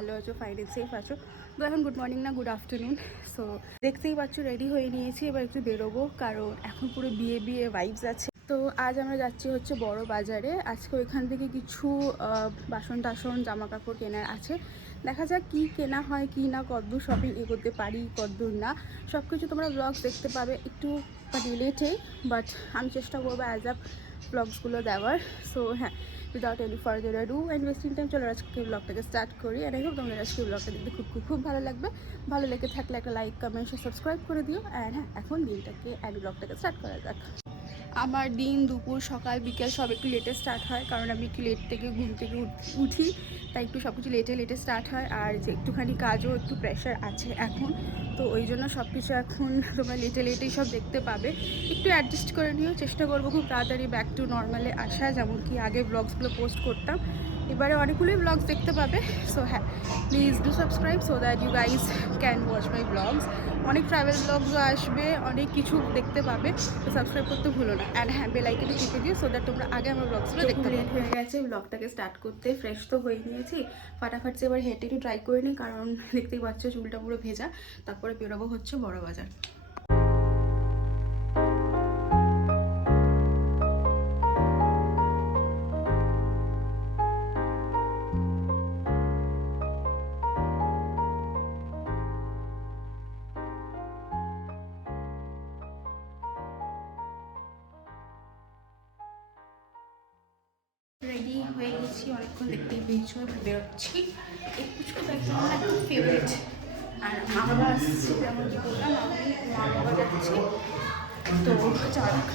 ভালো আছো, fine and safe আছো। তো এখন গুড মর্নিং না গুড আফটারনুন। সো দেখতেই পাচ্ছ রেডি হয়ে নিয়েছি, এবার একটু বেরোবো কারণ এখন পুরো বিয়ে বিয়ে ভাইবস আছে। তো আজ আমরা যাচ্ছি হচ্ছে বড় বাজারে। আজকে ওইখান থেকে কিছু বাসন টাসন জামা কাপড় কেনার আছে। দেখা যাক কী কেনা হয় কি না, কতদূর শপিং করতে পারি কতদূর না, সব কিছু তোমরা ব্লগস দেখতে পাবে একটু লেটে, বাট আমি চেষ্টা করবো অ্যাজ আপ ব্লগসগুলো দেওয়ার। সো হ্যাঁ, without any further ado and wasting time চলো আজকে ব্লগটাকে স্টার্ট করি। অ্যান্ড আই হোপ তোমাদের আজকে ব্লগটা দেখতে খুব ভালো লাগবে। ভালো লেগে থাকলে একটা লাইক কমেন্ট সাবস্ক্রাইব করে দিও। অ্যান্ড হ্যাঁ, এখন দিনটাকে ব্লগটাকে স্টার্ট করা যাক। আমার দিন দুপুর সকাল বিকেল সব একটু লেটে স্টার্ট হয়, কারণ আমি একটু লেট থেকে ঘুম থেকে উঠি, তাই একটু সব কিছু লেটে স্টার্ট হয়। আর যে একটুখানি কাজও একটু প্রেশার আছে এখন, তো ওই জন্য সব কিছু এখন তোমরা লেটেই সব দেখতে পাবে। একটু অ্যাডজাস্ট করে নিও, চেষ্টা করবো খুব তাড়াতাড়ি ব্যাক টু নর্মালে আসা, যেমন কি আগে ব্লগসগুলো পোস্ট করতাম। এবারে অনেকগুলোই ব্লগস দেখতে পাবে। সো হ্যাঁ, please do subscribe so that you guys can watch my blogs. অনেক ট্রাভেল ব্লগসও আসবে, অনেক কিছু দেখতে পাবে, তো সাবস্ক্রাইব করতে ভুলো না। অ্যান্ড হ্যাঁ, বেল আইকনটা টিপে দিও সো দ্যাট তোমরা আগে আমার ব্লগসগুলো দেখতে পাবে। লেট হয়ে গেছে ব্লগটাকে স্টার্ট করতে, ফ্রেশ তো হয়ে নিয়েছি, ফাটাফাট এবার হেঁটে একটু ট্রাই করে নিই, কারণ দেখতেই পাচ্ছ চুলটা পুরো ভেজা। তারপরে বেরোবো হচ্ছে বড় বাজার। রেডি হয়ে গেছি, অনেকক্ষণ দেখতেই পেয়েছো, বেরোচ্ছি। এই পুচকু একদম আমার একদম ফেভারিট। আর মা বাবা আসছে, যেমন কি বললাম আমি মা বাবা যাচ্ছি, তো যাওয়া যাক।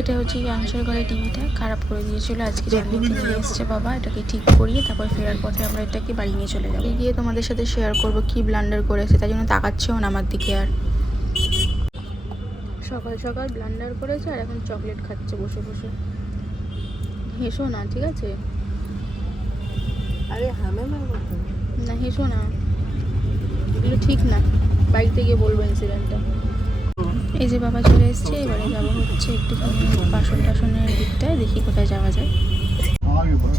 এটা হচ্ছে ইয়াংশের ঘরে টিভিটা খারাপ করে দিয়েছিল, আজকে জানিয়ে নিয়ে এসছে বাবা, এটাকে ঠিক করিয়ে তারপর ফেরার পথে আমরা এটাকে বাড়ি নিয়ে চলে যাবো। গিয়ে তোমাদের সাথে শেয়ার করবো কি ব্লান্ডার করেছে, তাই জন্য তাকাচ্ছেও না আমার দিকে। আর সকাল সকাল ব্লান্ডার করেছে আর এখন চকলেট খাচ্ছে বসে বসে। হেসো না, ঠিক আছে? আরে হামে না হেসো না, এগুলো ঠিক না, বাড়িতে গিয়ে বলবো ইনসিডেন্টটা। এই যে বাবা চলে এসছে, এবারে যাবো হচ্ছে একটুখানি বাসন টাসনের দিকটায়, দেখি কোথায় যাওয়া যায়।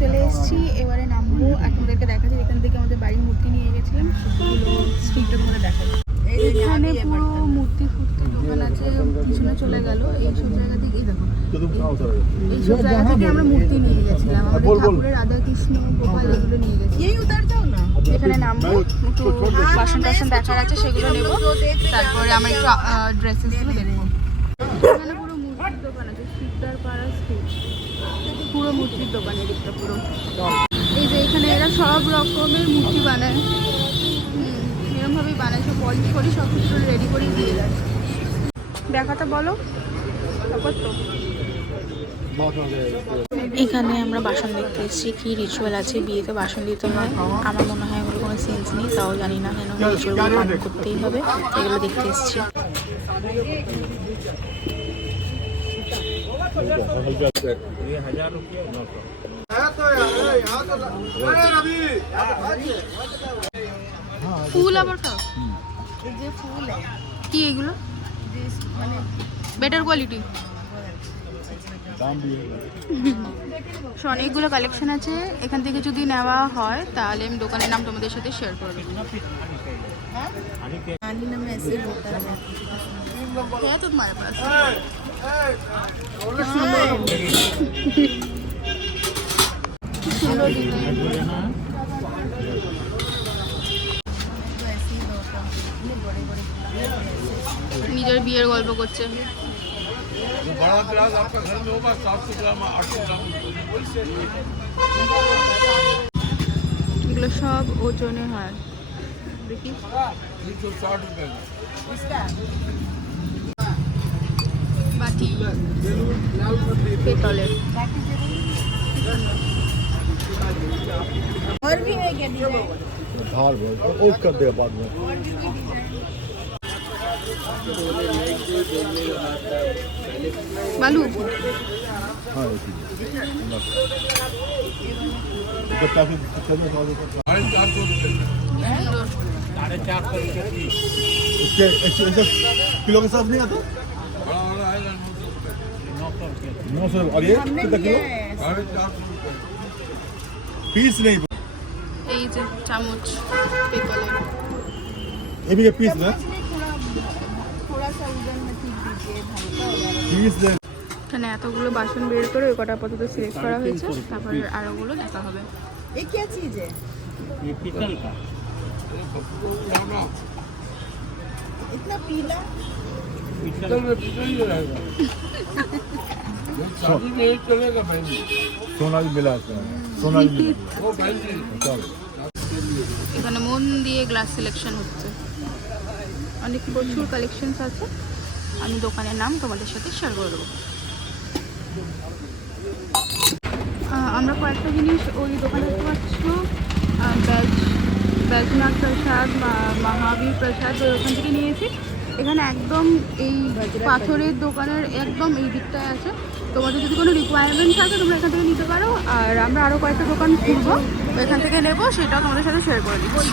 চলে এসেছি, এবারে নামবো আর তোমাদেরকে দেখাচ্ছি এখান থেকে আমাদের বাড়ির মূর্তি নিয়ে গেছিলাম, সেগুলো স্ট্রিটের মধ্যে দেখা যায়। এখানে পুরো মূর্তি ফুর্তি দোকান আছে, পিছনে চলে গেল এইসব জায়গা থেকে। এই দেখো এইসব জায়গা থেকে আমরা মূর্তি নিয়ে গেছিলাম, আমাদের ঠাকুরের রাধা কৃষ্ণ গোপাল এগুলো নিয়ে গেছি। এখানে নামবো, একটু বাসন টাসন দেখার আছে সেগুলো নেবো, তারপরে আমার একটু ড্রেসেসগুলো দেখবো। এখানে পুরো মূর্তির দোকান আছে, শিকদার পাড়া স্ট্রিট, পুরো মূর্তির দোকান এদিকটা পুরো। এই যে এখানে এরা সব রকমের মূর্তি বানায়, এরকমভাবেই বানায়, সব পলিশ করে সব কিছু রেডি করে দিয়ে যায়। দেখাতে বলো তারপর তো। এখানে আমরা বাসন দেখতে এসেছি, কি রিচুয়াল আছে বিয়েতে বাসন দিতে হয়, আমার মনে হয় ওগুলো কোনো সেন্স নেই, তাও জানি না কেন রিচুয়ালগুলো পালন করতেই হবে, এগুলো দেখতে এসেছি। ফুল আবার খাও, যে ফুল কি এগুলো মানে বেটার কোয়ালিটি। অনেকগুলো কালেকশন আছে, এখান থেকে যদি নেওয়া হয় তাহলে আমি দোকানের নাম তোমাদের সাথে শেয়ার করে দেবো। है तो तुम्हारे पास নিজের বিয়ের গল্প করছে। बड़ा ग्लास आपका घर में होगा 700 ग्राम 800 ग्राम। এগুলো সব ওজনে হয়, দেখি ₹360 का। বাটি পেতলের। और भी है क्या डिजाइन? धार और कर देगा बाद में। बालू हाँ एक ही। इसका काफी कितना साल का ₹450 इसके ऐसे किलो के साथ नहीं आता बड़ा वाला आएगा ₹900 900 और ये कितना किलो ₹450 पीस नहीं এই যে চামচ পেতলের। ये भी ये पीस ना थोड़ा सा वजन में ठीक दीजिए भाई। पीस दे এখানে এতগুলো বাসন বের করে ওই কটা আপাতত সিলেক্ট করা হয়েছে, তারপরে আরোগুলো দেখা হবে। ये क्या चीज है? ये पीतल का जाना इतना पीला? पीतल में पीतल ही रहेगा वो शादी में ही चलेगा बहन जी सोना भी मिला इसमें सोना भी मिला वो बहन जी चलो এখানে মন দিয়ে গ্লাস সিলেকশন হচ্ছে, অনেক প্রচুর কালেকশনস আছে। আমি দোকানের নাম তোমাদের সাথে শেয়ার করে দেবো। আমরা কয়েকটা জিনিস ওই দোকানে দেখতে পাচ্ছ, बैजनाथ प्रसाद महावीर प्रसाद ওখান থেকে নিয়েছি। এখানে একদম এই পাথরের দোকানের একদম এই দিকটায় আছে। তোমাদের যদি কোনো রিকোয়ারমেন্ট থাকে তোমরা এখান থেকে নিতে পারো, আর আমরা আরও কয়েকটা দোকান ঘুরবো, এখান থেকে নেবো, সেটাও তোমাদের সাথে শেয়ার করে দিচ্ছি।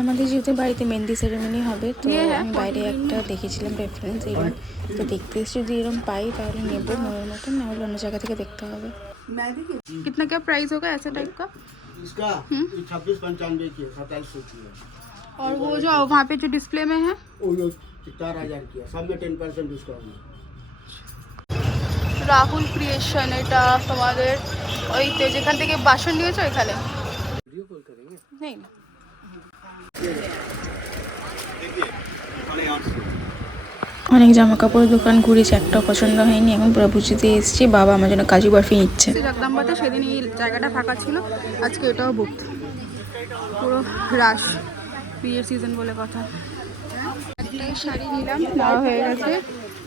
আমাদের যেহেতু বাড়িতে মেহেন্দি সেরেমনি হবে, তো হ্যাঁ, আমি বাইরে একটা দেখেছিলাম রেফারেন্স এরকম, তো দেখতে এসে যদি এরকম পাই তাহলে নেবো মনের মতন, না হলে অন্য জায়গা থেকে দেখতে হবে। कितना क्या प्राइस होगा ऐसा टाइप का? इसका 2695 की है, 2700 की है। और वो जो वहाँ पे जो डिस्प्ले में है वो 4000 की है, सब में 10% डिस्काउंट है। রাহুল ক্রিয়েশন, এটা তোমাদের ওই তো যেখান থেকে বাসন নিয়েছো ওইখানে নেই না। অনেক জামা কাপড় দোকান ঘুরেছি, একটা পছন্দ হয়নি। এখন পুরো বুঝিতে এসেছি, বাবা আমার জন্য কাজু বরফি নিচ্ছে। জগদম্বাতে সেদিন এই জায়গাটা ফাঁকা ছিল, আজকে এটাও বুক, পুরো রাশ, বিয়ের সিজন বলে কথা। একটা শাড়ি নিলাম, নেওয়া হয়ে গেছে।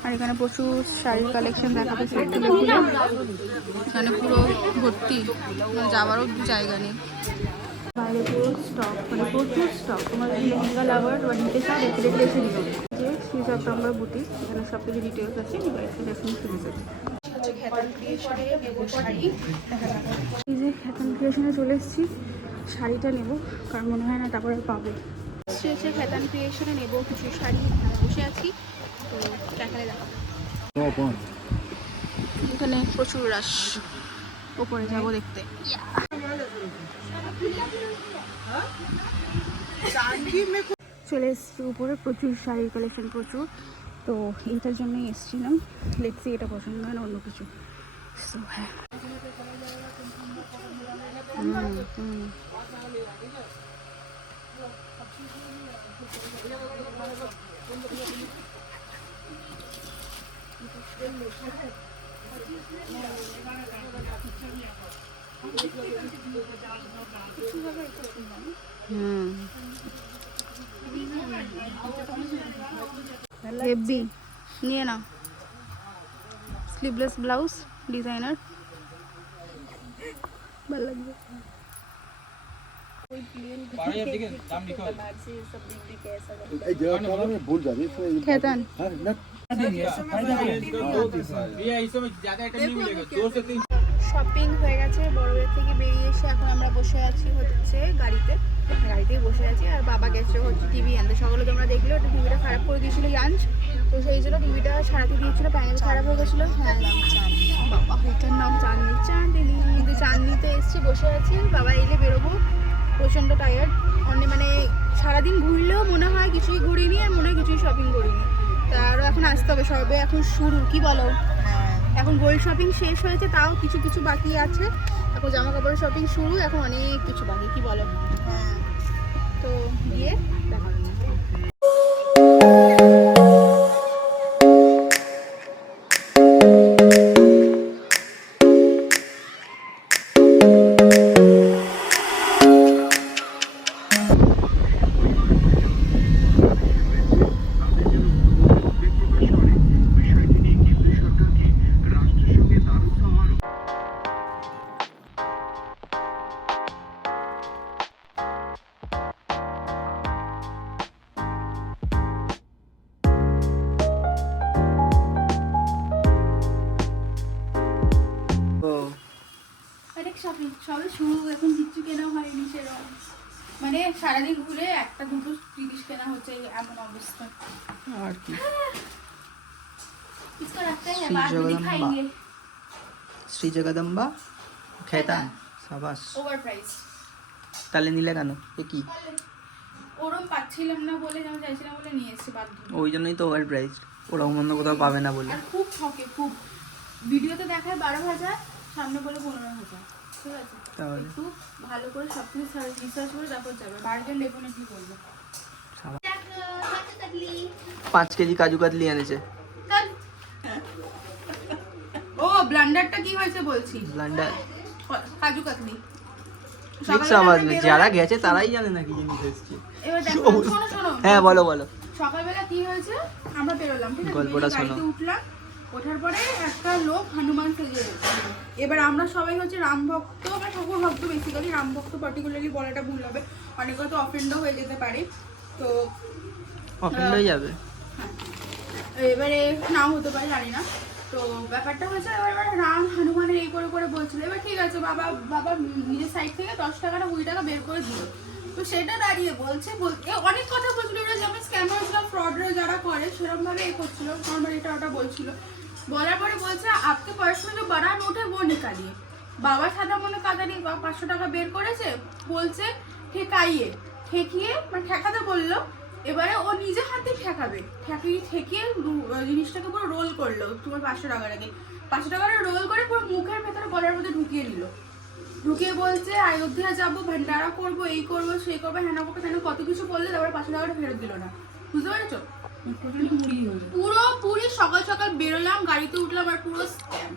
আর এখানে প্রচুর শাড়ির কালেকশন দেখাতে সেট তুলে খুলে, এখানে পুরো ভর্তি, মানে যাওয়ারও জায়গা নেই। বাইরে পুরো স্টক, মানে প্রচুর স্টক। তোমার যদি লেহেঙ্গা লাভার বা নিতে চাও ডেফিনেটলি এসে নিও। যে শ্রী জগদম্বা বুটিক, এখানে সব কিছু ডিটেলস আছে, ডেফিনেটলি ভিজিট। এই যে খেতান ক্রিয়েশনে চলে এসেছি, শাড়িটা নেব, কারণ মনে হয় না তারপরে পাবো। হচ্ছে খেতান ক্রিয়েশনে নেব কিছু শাড়ি, বসে আছি তো দেখালে দেখাবো। এখানে প্রচুর রাশ, ওপরে যাবো দেখতে। চলে এসছি উপরে, প্রচুর শাড়ির কালেকশন প্রচুর, তো এইটার জন্যই এসছিলাম। দেখছি এটা পছন্দ হয় না অন্য কিছু। সো হ্যাঁ হেভি নিয়ে নাও, স্লিভলেস ব্লাউজ ডিজাইনার, ভালো লাগবে। भूल जाती खेतन শপিং হয়ে গেছে, বড়দের থেকে বেরিয়ে এসে এখন আমরা বসে আছি হচ্ছে গাড়িতেই বসে আছি। আর বাবা গেছে হচ্ছে টিভি আনতে, সকালে তোমরা দেখলে ওটা টিভিটা খারাপ করে দিয়েছিল ইয়াঞ্চ, তো সেই জন্য টিভিটা সারাতে দিয়েছিল, প্যানেল খারাপ হয়ে গেছিলো। হ্যাঁ বাবা, ওইটার নাম চাঁদনি, কিন্তু চাঁদনিতে এসছি, বসে আছি। বাবা এলে বেরোবো, প্রচণ্ড টায়ার্ড, মানে সারাদিন ঘুরলেও মনে হয় কিছুই ঘুরিনি, আর মনে হয় কিছুই শপিং করিনি। তা আরও এখন আসতে হবে, সবে এখন শুরু, কি বলো? এখন গোল্ড শপিং শেষ হয়েছে, তাও কিছু কিছু বাকি আছে। এখন জামা কাপড়ের শপিং শুরু, এখন অনেক কিছু বাকি, কি বলো? তো গিয়ে দেখা হবে। শপিং সবে শুরু, এখন কিচ্ছু কেনা হয়নি সেরকম। মানে সারাদিন ঘুরে একটা দুটো জিনিস কেনা হচ্ছে, এমন অবস্থা। আর কি इसको रखते हैं श्री बाद में जगदम्बा। दिखाएंगे। শ্রী জগদম্বা খেতাম সাবাস। ওভার প্রাইস তাহলে নিলে কেন? এ কি? ওরম পাচ্ছিলাম না বলে, যেমন চাইছিলাম বলে নিয়ে এসেছি বাধ্য। ওই জন্যই তো ওভার প্রাইস, ওরকম অন্য কোথাও পাবে না বলে। আর খুব ঠকে, খুব ভিডিওতে দেখায় 12,000, সামনে বলে 15,000। ঠিক আছে, তাহলে একটু ভালো করে সব কিছু রিসার্চ করে তারপর যাবে। বার্গেন ডেফিনেটলি করবো। 5 কেজি কাজু কাতলি এনেছে। ও ব্লান্ডারটা কি হয়েছে বলছি, ব্লান্ডার কাজু কাতলি। মিক্স আওয়াজ নেই, যারা গেছে তারাই জানে না কি জিনিস এসছে। এবার দেখো, শোনো শোনো। হ্যাঁ বলো বলো। সকালবেলা কি হয়েছে, আমরা বেরোলাম, ঠিক আছে, গল্পটা বেরিয়ে গাড়িতে শোনো। উঠলাম। ওঠার পরে একটা লোক হনুমান সেজে এসেছে। এবার আমরা সবাই হচ্ছে রাম ভক্ত বা ঠাকুর ভক্ত, বেসিক্যালি রাম ভক্ত পার্টিকুলারলি বলাটা ভুল হবে, অনেক হয়তো অফেন্ডও হয়ে যেতে পারে। তো অফেন্ড হয়ে যাবে। এবারে নাও হতে পারে, জানি না। তো ব্যাপারটা হয়েছে, এবার রাম হনুমানের এই করে করে বলছিল। এবার ঠিক আছে, বাবা বাবা নিজের সাইড থেকে 10 টাকাটা 20 টাকা বের করে দিল। তো সেটা দাঁড়িয়ে বলছে অনেক কথা বলছিল, ওরা যেমন স্ক্যামার্সরা ফ্রডরা যারা করে সেরকম ভাবে এ করছিল, নর্মাল এটা ওটা বলছিল। বলার পরে বলছে আপকে পার্স में जो बड़ा नोट है वो निकालिए। বাবা সাদা মনে কাদানি 500 টাকা বের করেছে, বলছে ঠেকাইয়ে, ঠেকিয়ে মানে ঠেকাতে বললো। এবারে ও নিজে হাতে ঠেকাবে, ঠেকিয়ে জিনিসটাকে পুরো রোল করলো। তোমার 500 টাকাটাকে 500 টাকাটা রোল করে পুরো মুখের ভেতরে গলার মধ্যে ঢুকিয়ে নিল। ঢুকিয়ে বলছে অযোধ্যা যাবো, ভান্ডারা করবো, এই করবো সেই করবো, হ্যানা করবো, কেন কত কিছু বললে। তারপরে 500 টাকাটা ফেরত দিল না। বুঝতে পেরেছো? পুরোপুরি সকাল সকাল বেরোলাম, গাড়িতে উঠলাম, আর পুরো স্ক্যাম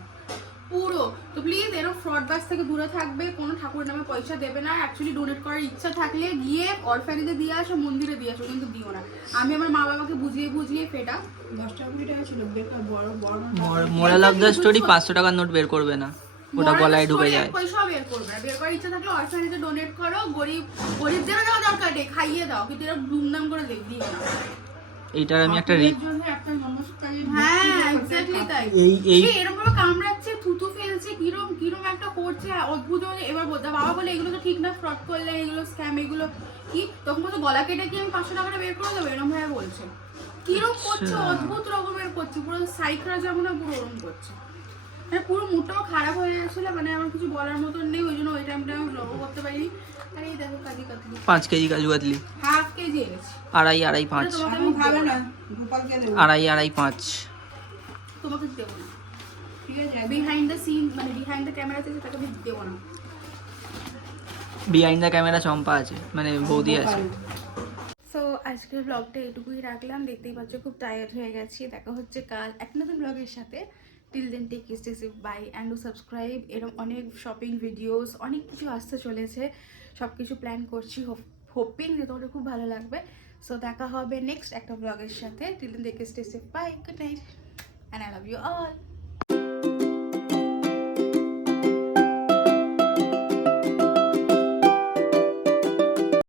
পুরো। তো প্লিজ এরকম ফ্রড বাস থেকে দূরে থাকবে, কোনো ঠাকুরের নামে পয়সা দেবে না। অ্যাকচুয়ালি ডোনেট করার ইচ্ছা থাকলে গিয়ে অরফ্যানেজে দিয়ে আসো, মন্দিরে দিয়ে আসো, কিন্তু দিও না। আমি আমার মা বাবাকে বুঝিয়ে বুঝিয়ে ফেটা 10 টাকা 20 টাকা ছিল, বেকার বড় বড় মোরাল অফ দ্য স্টোরি 500 টাকার নোট বের করবে না, ওটা গলায় ঢুকে যায়। পয়সা বের করবে না। বের করার ইচ্ছা থাকলে অরফ্যানেজে ডোনেট করো, গরিবদেরও দেওয়া দরকার নেই, খাইয়ে দাও, কিন্তু এরা দুমদাম করে দিও না। এইটার আমি একটা একটা নমস্কারী হ্যাঁ এক্স্যাক্টলি তাই। এই সে এরকম ভাবে কামড়াচ্ছে, থুতু ফেলছে, কিরম একটা করছে অদ্ভুত। এবার বলতে বাবা বলে এগুলো তো ঠিক না, ফ্রড করলে এগুলো স্ক্যাম, এগুলো কি। তখন বলছে গলা কেটে কি আমি 500 টাকাটা বের করে দেবো, এরকম ভাবে বলছে। কিরম করছে, অদ্ভুত রকমের করছে, পুরো সাইকরা যেমন পুরো ওরকম করছে। মানে পুরো মুডটাও খারাপ হয়ে গেছিলো, মানে আমার কিছু বলার মতন নেই। ওই জন্য ওই টাইমটা আমি ব্লগও করতে পারিনি। আর এই দেখো kaju katli 5 KG kaju katli, half KG এনেছি। আড়াই 5 তোমাকে আমি খাবে না, গোপালকে দেবো। আড়াই 5। তোমাকে দেবো না, ঠিক আছে, বিহাইন্ড দ্য সিন মানে বিহাইন্ড দ্য ক্যামেরা থেকে তাকে আমি দেবো না। বিহাইন্ড দ্য ক্যামেরা চম্পা আছে, মানে বৌদি আছে। সো আজকের ব্লগটা এটুকুই রাখলাম। দেখতেই পাচ্ছ খুব টায়ার্ড হয়ে গেছি। দেখা হচ্ছে কাল এক নতুন ব্লগের সাথে। Till then take stay safe, bye and do subscribe. এরকম অনেক শপিং ভিডিওস, অনেক কিছু আসতে চলেছে, সব কিছু প্ল্যান করছি, হোপিং যে তোমাদের খুব ভালো লাগবে। সো দেখা হবে নেক্সট একটা ব্লগের সাথে। Till then take stay safe, bye, good night and I love you all.